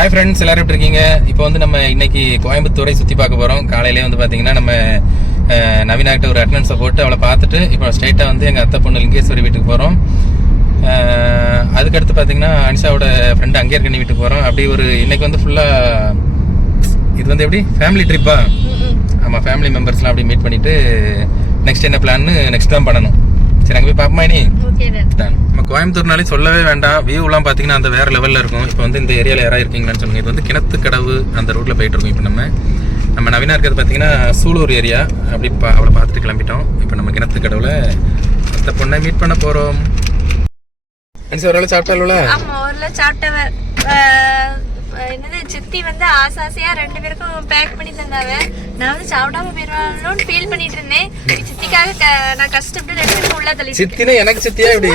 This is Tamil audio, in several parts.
ஹாய் ஃப்ரெண்ட்ஸ் எல்லாரும் எப்படி இருக்கீங்க? இப்போ வந்து நம்ம இன்னைக்கு கோயம்புத்தூரை சுற்றி பார்க்க போகிறோம் காலையிலே வந்து பார்த்தீங்கன்னா நம்ம அஹ், நவீனா கிட்ட ஒரு அட்டனன்ஸை போட்டு அவளை பார்த்துட்டு இப்போ ஸ்ட்ரைட்டாக வந்து எங்கள் அத்தை பொண்ணு லிங்கேஸ்வரி வீட்டுக்கு போகிறோம் அதுக்கடுத்து பார்த்தீங்கன்னா அனிஷாவோட ஃப்ரெண்டு அங்கே இருக்கணி வீட்டுக்கு போகிறோம் அப்படி ஒரு இன்னைக்கு வந்து ஃபுல்லாக இது வந்து எப்படி? ஃபேமிலி ட்ரிப்பா ஆமாம் ஃபேமிலி மெம்பர்ஸ்லாம் அப்படி மீட் பண்ணிவிட்டு நெக்ஸ்ட் என்ன பிளான்னு நெக்ஸ்ட் தான் பண்ணணும். சரி அங்கே போய் பார்ப்போமா இனி. நம்ம கோயம்புத்தூர்னாலே சொல்லவே வேண்டாம். வியூலாம் பார்த்தீங்கன்னா அந்த வேற லெவலில் இருக்கும். இப்போ வந்து இந்த ஏரியாவில் யாராவது இருக்கீங்களான்னு சொல்லுங்க. இது வந்து கிணத்து கடவு அந்த ரூட்டில் போயிட்டு இருக்கோம். இப்போ நம்ம நம்ம நவீனா இருக்கிறது பார்த்தீங்கன்னா சூலூர் ஏரியா அப்படி பா அவளை பார்த்துட்டு கிளம்பிட்டோம். இப்போ நம்ம கிணத்து கடவுல அந்த பொண்ணை மீட் பண்ண போகிறோம் அனிசா ஒரு வேளை சாப்பிட்டாலும்ல? ஆமா ஊர்ல சாப்பிட்டவ அஹ், என்னது சித்தி வந்து ஆசாசியா ரெண்டு பேருக்கும் பேக் பண்ணி தந்தாவ. நான் வந்து சாப்பிடாம போயிருவாங்களோன்னு ஃபீல் பண்ணிட்டு இருந்தேன். சித்திக்காக நான் கஷ்டப்பட்டு ரெண்டு பேரும் உள்ள தள்ளி சித்தினா எனக்கு சித்தியா இப்படி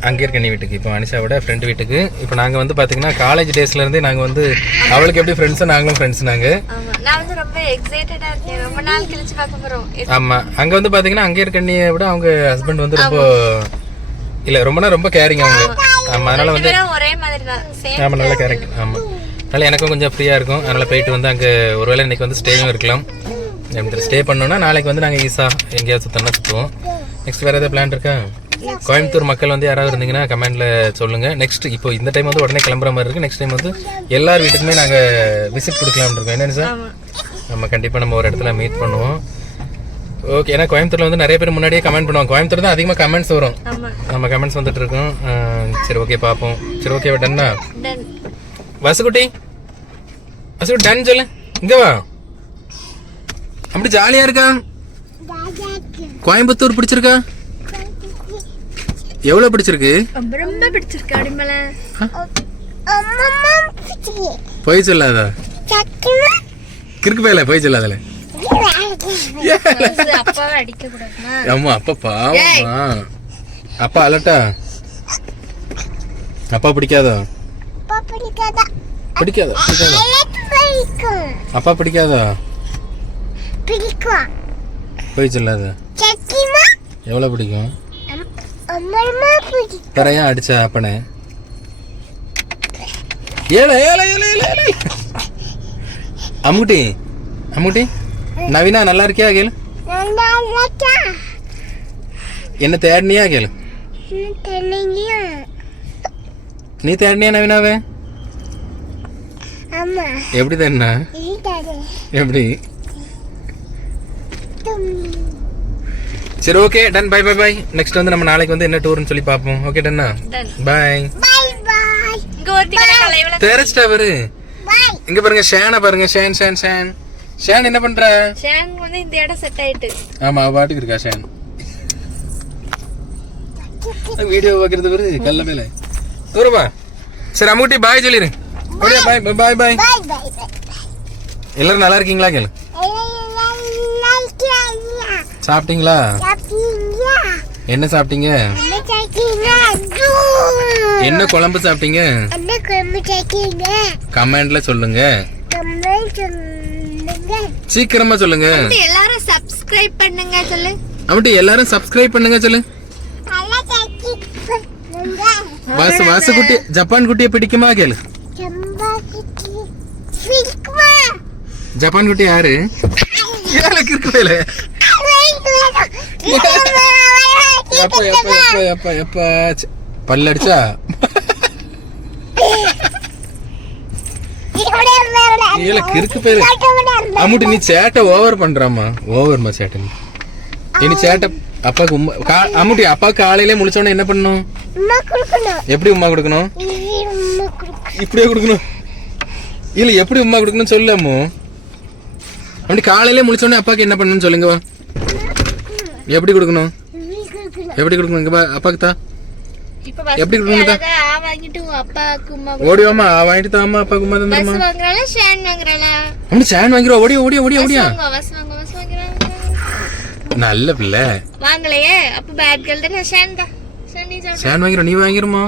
அங்க இருக்க நீ வீட்டுக்கு. இப்போ அனிஷாவோட ஃப்ரெண்ட் வீட்டுக்கு. இப்போ நாங்கள் வந்து பார்த்தீங்கன்னா காலேஜ் டேஸ்லேருந்தே நாங்கள் வந்து அவளுக்கு எப்படி ஃப்ரெண்ட்ஸு நாங்களும் ஃப்ரெண்ட்ஸ் நாங்கள் நான் வந்து ரொம்ப எக்ஸைட்டடா இருக்கேன். ரொம்ப நாள் கழிச்சு பார்க்க போறோம். எ- ஆமா. அங்க வந்து பாத்தீங்கன்னா அங்கே இருக்க விட அவங்க ஹஸ்பண்ட் வந்து ரொம்ப இல்ல ரொம்பனா ரொம்ப கேரிங் அவங்க. ஆமா. அதனால வந்து ஒரே மாதிரி தான். சேம் ஆமா நல்ல கேரக்டர் ஆமா. அதனால எனக்கும் கொஞ்சம் ஃப்ரீயா இருக்கும். அதனால போயிட்டு வந்து அங்க ஒருவேளை இன்னைக்கு வந்து ஸ்டேயும் இருக்கலாம். ஸ்டே பண்ணோம்னா நாளைக்கு வந்து நாங்க ஈஸா எங்கேயாவது சுத்தம்னா சுத்துவோம். நெக்ஸ்ட் வேற ஏதாவது பிளான் இருக்கா? கோயம்புத்தூர் மக்கள் வந்து யாராவது இருந்தீங்கன்னா கமெண்ட்ல சொல்லுங்க. நெக்ஸ்ட் இப்போ இந்த டைம் வந்து உடனே கிளம்புற மாதிரி இருக்கு. நெக்ஸ்ட் டைம் வந்து எல்லார் வீட்டுக்குமே நாங்க விசிட் கொடுக்கலாம்னு இருக்கோம். என்னன்னு சார்? ஆமா. நம்ம கண்டிப்பாக நம்ம ஒரு இடத்துல மீட் பண்ணுவோம். ஓகே ஏன்னா கோயம்புத்தூர்ல வந்து நிறைய பேர் முன்னாடியே கமெண்ட் பண்ணுவாங்க. கோயம்புத்தூர் தான் அதிகமாக கமெண்ட்ஸ் வரும். ஆமா. நம்ம கமெண்ட்ஸ் வந்துட்டு இருக்கோம். சரி ஓகே பார்ப்போம். சரி ஓகே டன்னா டன் வசுகுட்டி? வசுகுட்டி டன் சொல்லு. இங்க வா. அப்படி ஜாலியா இருக்கா? கோயம்புத்தூர் பிடிச்சிருக்கா? எவ்வளவு பிடிச்சிருக்கு? ரொம்ப பிடிச்சிருக்கு அப்படிமல போய் சொல்லாதா? கிறுக்கு போயில போய் சொல்லாதல. ஆமா அப்பா பாவமா அப்பா அலட்டா அப்பா பிடிக்காதா? பிடிக்காதா? பிடிக்காதா? அப்பா பிடிக்காதா? போய் சொல்லாத? எவ்வளவு பிடிக்கும்? ஏல ஏல ஏல அம்முட்டி அம்முட்டி நவீனா நல்லா இருக்கியா கேளு. என்ன தேடினியா கேளு. நீ தேடினியா நவீனாவே? எப்படி தேடினா? எப்படி? சரி okay done bye bye bye next வந்து நம்ம நாளைக்கு வந்து என்ன டூர்னு சொல்லி பார்ப்போம். ஓகே டன்னா டன் பாய் பாய் பாய் இங்க பாருங்க ஷேனை பாருங்க ஷேன் ஷேன் ஷேன். ஷேன் என்ன பண்ற? ஷாங் வந்து இந்த இடம் செட் ஆயிட்டு. ஆமா அவ பாட்டுக்கு இருக்கா ஷேன்? வீடியோ பார்க்கறது பாரு கல்ல மேல. தூரமா சரி அம்முட்டி பாய் சொல்லிரு. ஓடியா பாய் பாய் பாய் எல்லாரும் நல்லா இருக்கீங்களா கேளு. சாப்பிட்டீங்களா? என்ன சாப்பிட்டீங்க? என்ன குழம்பு சாப்பிட்டீங்க? கமெண்ட்ல சொல்லுங்க. சீக்கிரமா சொல்லுங்க. எல்லாரும் சப்ஸ்கிரைப் பண்ணுங்க சொல்லு. அம்முட்டி எல்லாரும் சப்ஸ்கிரைப் பண்ணுங்க சொல்லு. வாசு வாசு குட்டி ஜப்பான் குட்டியை பிடிக்குமா கேளு. ஜப்பான் குட்டி யாரு? ஏழைக்கு இருக்குவேல எப்ப எப்ப எப்ப எப்ப எப்ப பல்லு அடிச்சா? ஏல கிறுக்கு பேரு. அம்முட்டி நீ சேட்டை ஓவர் பண்றாமா ஓவர்மா சேட்டை நீ. இனி சேட்டை அப்பாக்கு உம்மா கா- அம்முட்டி அப்பா காலையில முழிச்சோடனே என்ன பண்ணணும்? எப்படி உமா கொடுக்கணும்? இப்படியே கொடுக்கணும். இல்ல எப்படி உமா கொடுக்கணும் சொல்லு அம்மு. அப்படி காலையில முழிச்சோடனே அப்பாக்கு என்ன பண்ணணும்னு சொல்லுங்க எப்படி கொடுக்கணும்? எப்படி கொடுக்கணும் இங்க அப்பாக்கு தா. இப்ப எப்படி கொடுக்கணும்? ஆ வாங்கிட்டு ஓடி வாமா வாங்கிட்டு தாமா அப்பாக்கு உமா பஸ் வாங்குறாளா ஷேன் வாங்குறாளா? அப்படி சேன் வாங்கிடுவா ஓடியா ஓடியா ஓடியா பஸ் ஓடியா வாங்க பஸ் வாங்க பஸ் வாங்குறாங்க நல்ல பிள்ளை. வாங்கலையே அப்ப பேட் கேர்ள் தானே ஷேன் தான் ஷேன் வாங்கிடும் நீ வாங்கிருமா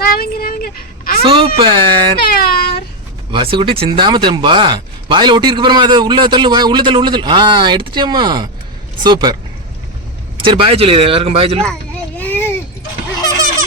நான் வாங்குறேன் வாங்குறேன் சூப்பர். வசுக்குட்டி சிந்தாம திரும்பா. வாயில ஒட்டி இருக்கு பாருமா அது உள்ள தள்ளு உள்ள தள்ளு உள்ள தள்ளு. ஆ எடுத்துட்டேம்மா சூப்பர். சரி பாய் சொல்லு எல்லாருக்கும் பாய் சொல்லு.